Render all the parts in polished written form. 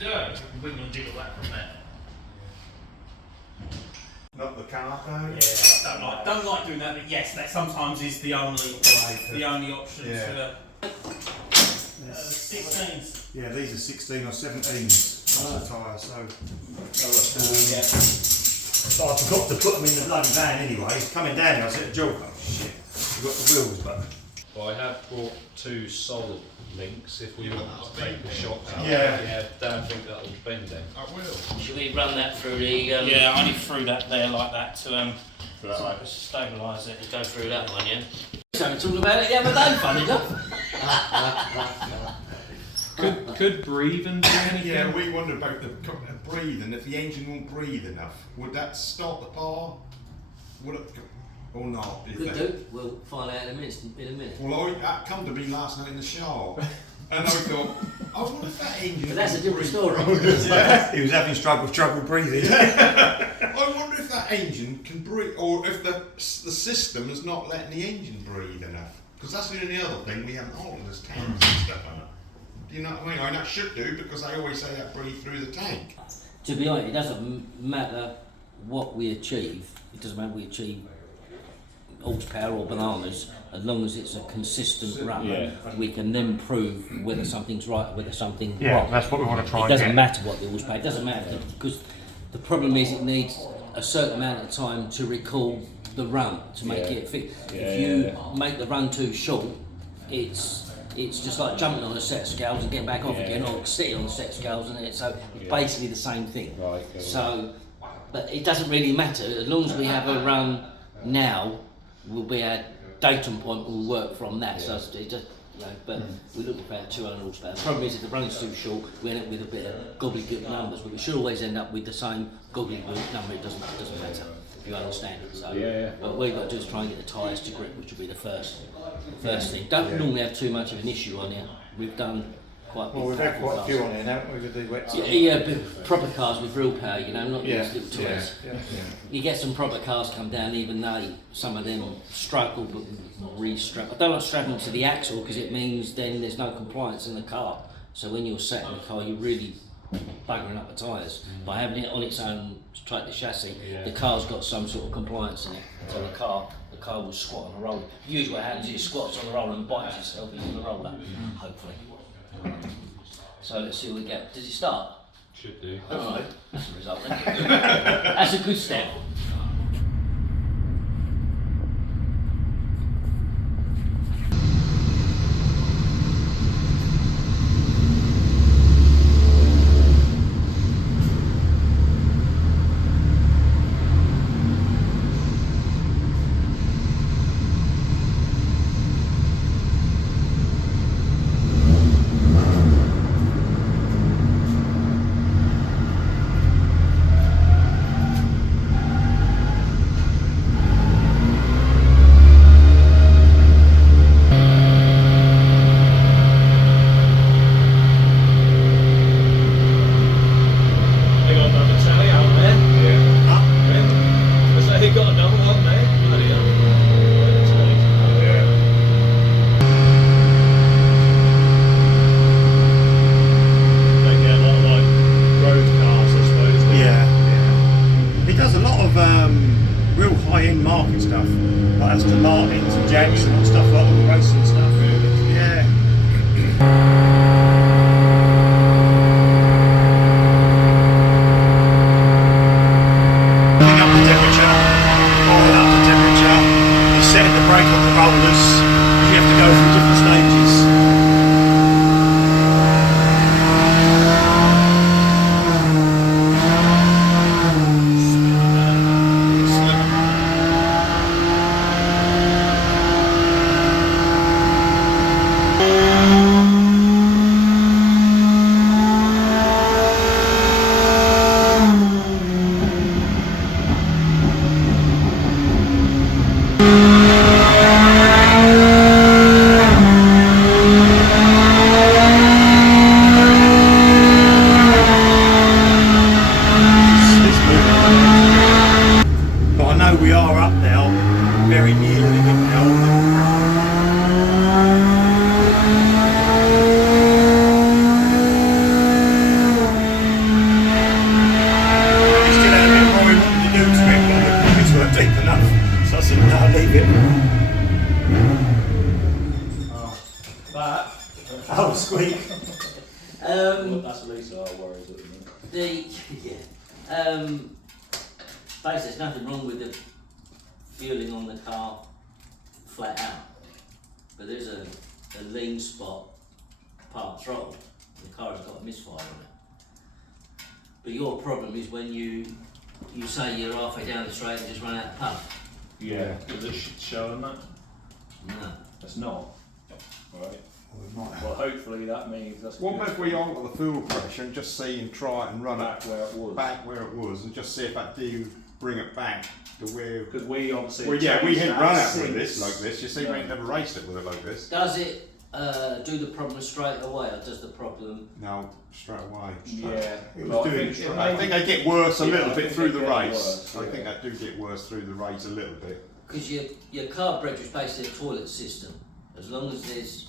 Yeah, we can jiggle that from there. Not the car though. Yeah, don't like doing that, but yes, that sometimes is the only option. Yeah. 16s. Yeah, these are 16 or 17s on the tyre, so. So I forgot to put them in the bloody van anyway. Coming down here, I said, Joe, oh shit, you've got the wheels, but. Well, I have brought 2 solid links if we want to take the shocks out. Yeah. Don't think that'll bend then. I will. Should we run that through the... Yeah, I only threw that there like that to stabilise it. Go through that one, yeah? So we talked about it the other day, funny enough. Could breathe and do anything? Yeah, we wondered about the breathing. If the engine won't breathe enough, would that stop the power? Would it, or not? Could do. We'll find out in a minute. Well, that come to me last night in the shower, and I thought, I wonder if that engine. But that's a different story. He was having trouble breathing. I wonder if that engine can breathe, or if the system is not letting the engine breathe enough. Because that's the only other thing we haven't altered is tanks and stuff on it. Do you know what I mean? I know it should do because they always say that breathe through the tank. To be honest, it doesn't matter what we achieve. It doesn't matter if we achieve horsepower or bananas, as long as it's a consistent run. We can then prove whether something's right or whether something's wrong. That's what we want to try. It doesn't matter what the horsepower. It doesn't matter because the problem is it needs a certain amount of time to recall the run to make it fit. If you make the run too short, it's just like jumping on a set of scales and getting back off again, or sitting on a set of scales, and so it's basically the same thing. So, but it doesn't really matter as long as we have a run now. Will be our datum point. Will work from that. So it just, but we look at about 200 horsepower. The problem is if the run's too short, we end up with a bit of gobbledygook numbers. But we should always end up with the same gobbledygook number. It doesn't matter if you understand it. So, but what we've got to do is try and get the tyres to grip, which will be the first thing. Don't normally have too much of an issue on here. We've done quite. Well, we've had quite a few on here, haven't we, with the wet stuff? Proper cars with real power, not these little toys. You get some proper cars come down, even though some of them struggle but re-strap. I don't like strapping them to the axle because it means then there's no compliance in the car. So when you're sat in the car, you're really buggering up the tyres. By having it on its own tractor chassis, the car's got some sort of compliance in it. So the car will squat on the roller. Usually what happens is it squats on the roller and bites itself into the roller, hopefully. So let's see what we get. Does it start? Should do. Alright, that's the result then. That's a good step. These are worries at the minute. Basically, there's nothing wrong with the fueling on the car flat out, but there's a lean spot part throttle. The car has got a misfire on it. But your problem is when you say you're halfway down the straight and just run out of pump. Yeah. Is it showing that? No. It's not. Right. Well, hopefully that means that's. What good. if we alter the fuel pressure and just see and try it and run Back it where it was. back where it was and just see if that do bring it back to where. Because we obviously. Well, yeah, we changed hadn't that run it since. with this like this. You see, No. we ain't never raced it with it like this. Does it do the problem straight away, or does the problem? No, straight away. Yeah. It Well, was doing. it I may- think they get worse a Yeah, little I bit think through they the get race. worse, I yeah. think they do get worse through the race a little bit. Because your carburetor is basically a toilet system. As long as there's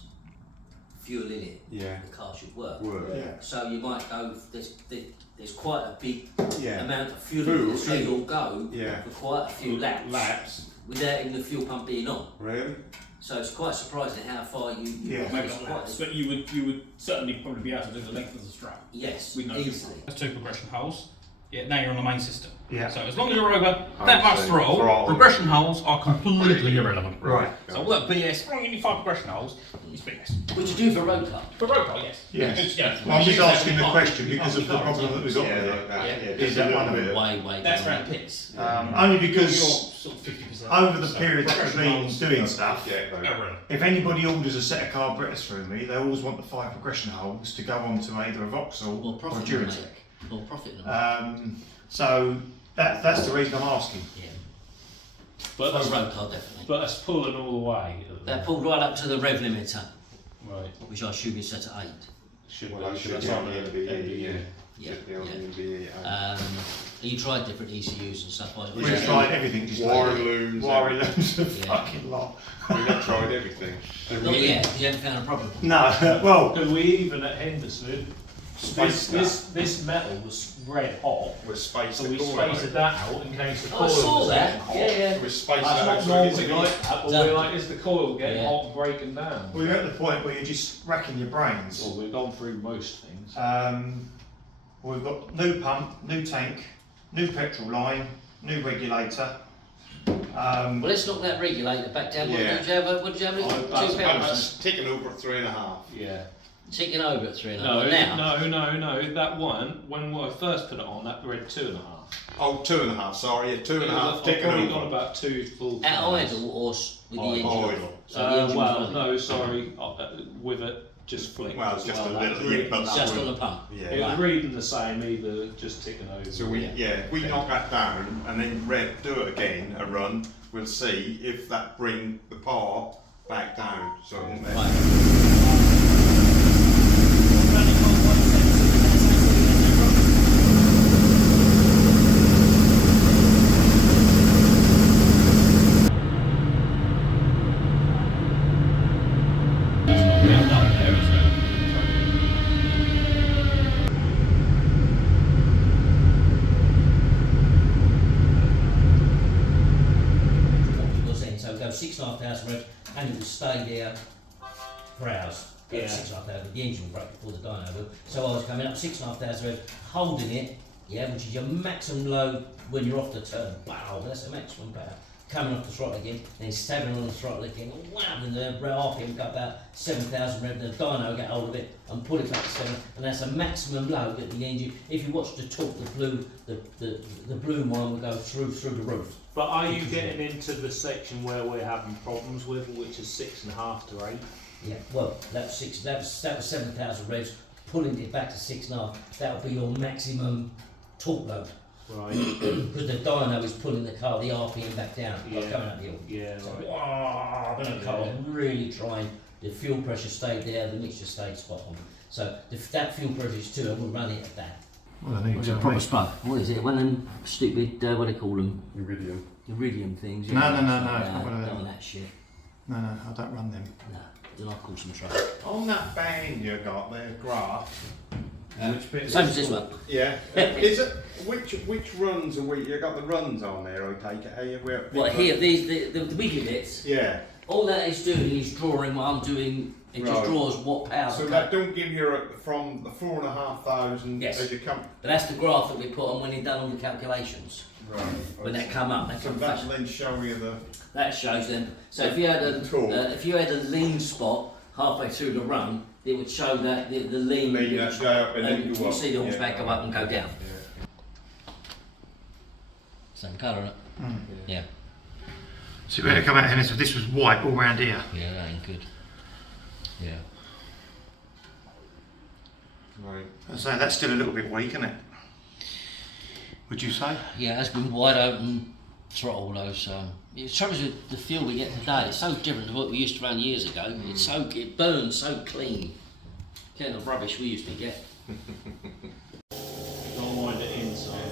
fuel in it, Yeah. the car should work. Yeah. So you might go. There's quite a big Yeah. amount of fuel in Fuel, there, so yeah. you'll go Yeah. for quite a few laps, Laps. without even the fuel pump being on. Really? So it's quite surprising how far you. Yeah, Maybe it's not quite- laps, but you would certainly probably be able to do the length of the strap. Yes, With no easily. There's 2 progression holes. Yeah, now you're on the main system. Yeah. So as long as you're over that much see. throttle, Throttle. progression holes are completely irrelevant. Right. So all that BS, oh, you need 5 progression holes, it's BS. Which you do for road car. For road car, yes. Yes. Yeah. Well, I'm just asking the question because of the problem that we've got Yeah, with like it. that. Yeah. Is that one of it? Way. That's down. round pits. Only You're because sort of 50%. over the period that we've been doing stuff, Yeah, though. Irrelevant. if anybody orders a set of carburetors through me, they always want the 5 progression holes to go onto either a Vauxhall More or profit. Duratec. More profit than So that's the reason I'm asking. yeah. But For a that's, road car, definitely. but that's pulling all the way. They're pulled right up to the rev limiter, Right. which I assume is set at 8. Should Well, be. I should That's be on on the the NBE, NBE. Yeah, Should be on the yeah. NBE. You tried different ECUs and stuff like that. We've tried everything. Just Wiring like looms. wiring looms, the Yeah. fucking lot. We've not tried everything. Not yet, because you haven't found a problem. No, well, Because we even at Henderson, Spaced this metal was red hot, We're spaced so the we coil spaced out. that out in case the Oh, coil I saw was that. getting hot. Yeah. We're spaced That's that not out so it normally gets like that, but Exactly. we're like, is the coil getting Yeah. hot and breaking down? we're at the point where you're just racking your brains. Well, we've gone through most things. We've got new pump, new tank, new petrol line, new regulator. Well, let's knock that regulator back down. What Yeah. did you have? What did you have? That's- £2. That's ticking over at 3.5. Yeah. Ticking over at 3.5. No, Now, no. That one, when I first put it on, that read 2.5. Oh, 2.5, sorry, yeah, 2.5, I've ticking probably gone over. about 2 full at times. idle or with the engine Idle. on? So the engine was Well, running. no, sorry, with it just flicked. Well, it's just Well, a that little, was yeah, reading- but It's that just on will- the pump. It Yeah. was reading the same, either just ticking over. So we, if we knock that down and then do it again, a run, we'll see if that bring the power back down. So it won't then- Right. So go 6,500 revs and it will stay there for hours. Yeah. 6,500. The engine will break before the dyno will. So I was coming up 6,500 revs, holding it, yeah, which is your maximum load when you're off the turn. Wow, that's the maximum power. Coming off the throttle again, then stabbing on the throttle again. Wow, and the RPM got about 7,000 revs. The dyno get hold of it and pull it back to 7, and that's a maximum load that the engine. If you watch the torque, the blue line will go through the roof. But are you getting into the section where we're having problems with, which is 6.5 to 8? Yeah, well, that was 7,000 revs, pulling it back to 6.5. That would be your maximum torque load. Right. Because the dyno is pulling the car, the RPM back down, like Yeah. coming up the hill. Yeah, So, right. wow, the car was really trying, the fuel pressure stayed there, the mixture stayed spot on. So if that fuel pressure is 2, and we'll run it at that. Well, I need to Proper spark. What is it? One of them stupid, what do they call them? Iridium. Iridium things. No, yeah. no, no, it's not one of them. Not on that shit. No, I don't run them. No, then I'll call some trouble. On that band you got there, graph. Which bit? Same as this one. Yeah. Is it which runs are we? You got the runs on there. I take it. Are you? What here? These the wiggly bits. Yeah. All that is doing is drawing what I'm doing It just draws what power. So that don't give you from the 4,500 Yes. as you come. But that's the graph that we put on when you've done all the calculations. Right. When they come up, they So come that'll flash. then show you the. That shows them. So if you had a lean spot halfway through the run, it would show that the lean. Lean, that's go up and then go you up. see the horseback Yeah. go up and go down. Yeah. Same colour, isn't it? Yeah. So we had to come out here, so this was white all round here. Yeah, that ain't good. Yeah. Right. So that's still a little bit weak, isn't it? Would you say? Yeah, it has been wide open throttle though, so the trouble is with the fuel we get today, it's so different to what we used to run years ago. It burns so clean. Kind of rubbish we used to get. Don't wind it inside.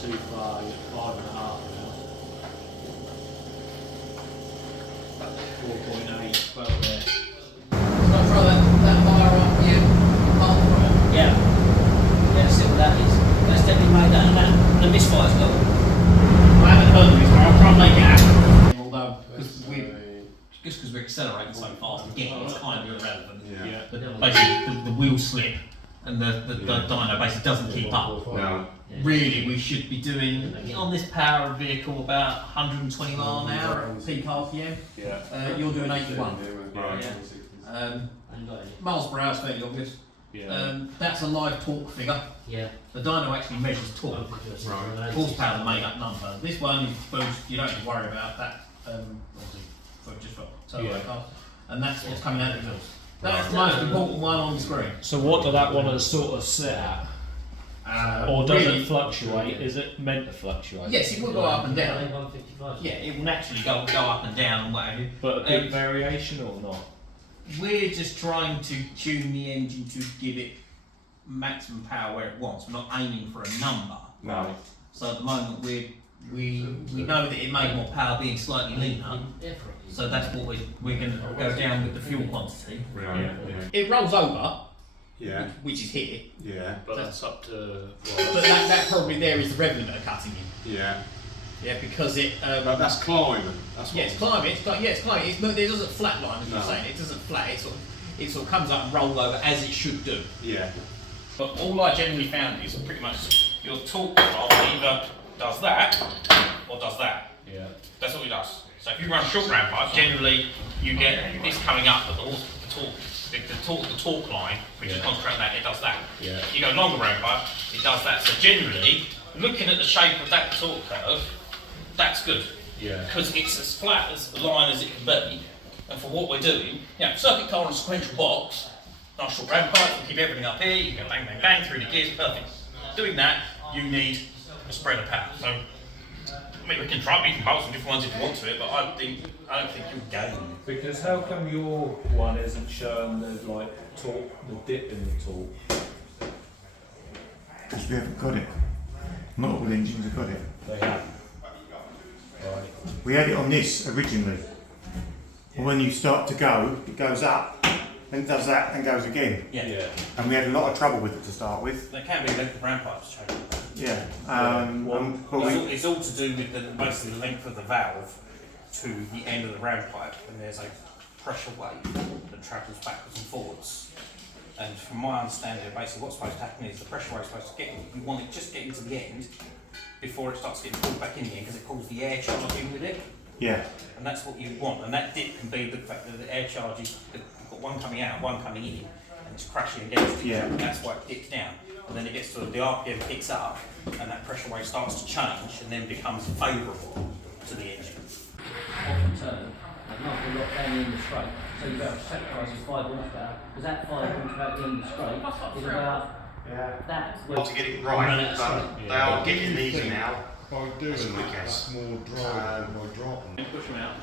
Too far, you get 5.5 now. 4.8, about there. I'll throw that wire up here. Yeah. Yeah, see what that is. That's definitely made that, and that the misfire's got. I haven't heard of this, but I'll try and make it happen. Although, just because we're accelerating so fast, again, it's kind of irrelevant. Yeah. But basically, the wheel slip and the dyno basically doesn't keep up. No. Really, we should be doing on this power vehicle about 120 mile an hour at peak RPM. Yeah. You're doing 81. Right. Yeah. Miles per hour is fairly obvious. Yeah. That's a live torque figure. Yeah. The dyno actually measures torque. Right. Horsepower, the made up number. This one is boost. You don't have to worry about that. Obviously, just for turbo cars, and that's what's coming out of the wheels. That's the most important one on the screen. So what do that want to sort of sit at? Or does really, it fluctuate? Is it meant to fluctuate? Yes, it will go up and down. 155. Yeah, it will naturally go up and down and what have you. But a big variation or not? We're just trying to tune the engine to give it maximum power where it wants. We're not aiming for a number. No. So at the moment we know that it made more power being slightly leaner. So that's what we're going to go down with the fuel quantity. Right. It rolls over, Yeah. which is here, Yeah. But that's up to. but that probably there is the rev limiter cutting in. Yeah. Yeah, because it. But that's climbing. That's Yeah, what. it's climbing. It's climbing. It doesn't flatline, as you're No. saying. It doesn't flat. It sort of comes up and rolls over as it should do. Yeah. But all I generally found is pretty much your torque control either does that or does that. Yeah. That's all it does. So if you run short round pipe, generally you get this coming up, but the torque line, which is concentrating that, it does that. Yeah. You go longer round pipe, it does that. So generally, looking at the shape of that torque curve, that's good. Yeah. Because it's as flat as a line as it can be, and for what we're doing, circuit car on a sequential box, nice short round pipe, you keep everything up here, you can go bang, bang, bang through the gears, perfect. Doing that, you need a spread of power. So, I mean, we can bolt some different ones if you want to it, but I don't think you'll gain. Because how come your one isn't showing the torque, the dip in the torque? Because we haven't got it. Not all engines have got it. They have. Right. We had it on this originally. And when you start to go, it goes up, and does that, and goes again. Yeah. And we had a lot of trouble with it to start with. There can be length of round pipes change. Yeah. But It's all to do with basically the length of the valve to the end of the round pipe, and there's a pressure wave that travels backwards and forwards. And from my understanding, basically what's supposed to happen is the pressure wave is supposed to you want it just getting to the end before it starts getting pulled back in again, because it pulls the air charge in with it. yeah. And that's what you want. And that dip can be the fact that the air charge is, you've got one coming out, one coming in, and it's crashing against each other. That's why it dips down. And then it gets to the RPM picks up, and that pressure wave starts to change, and then becomes favourable to the engine. Off turn, and not a lot down in the straight. So you've got to sacrifice 5 horsepower, because that 5 horsepower at the end of the straight is about that. Well, to get it right, but they are getting easy now. By doing that, that's more driving by dropping. Push them out.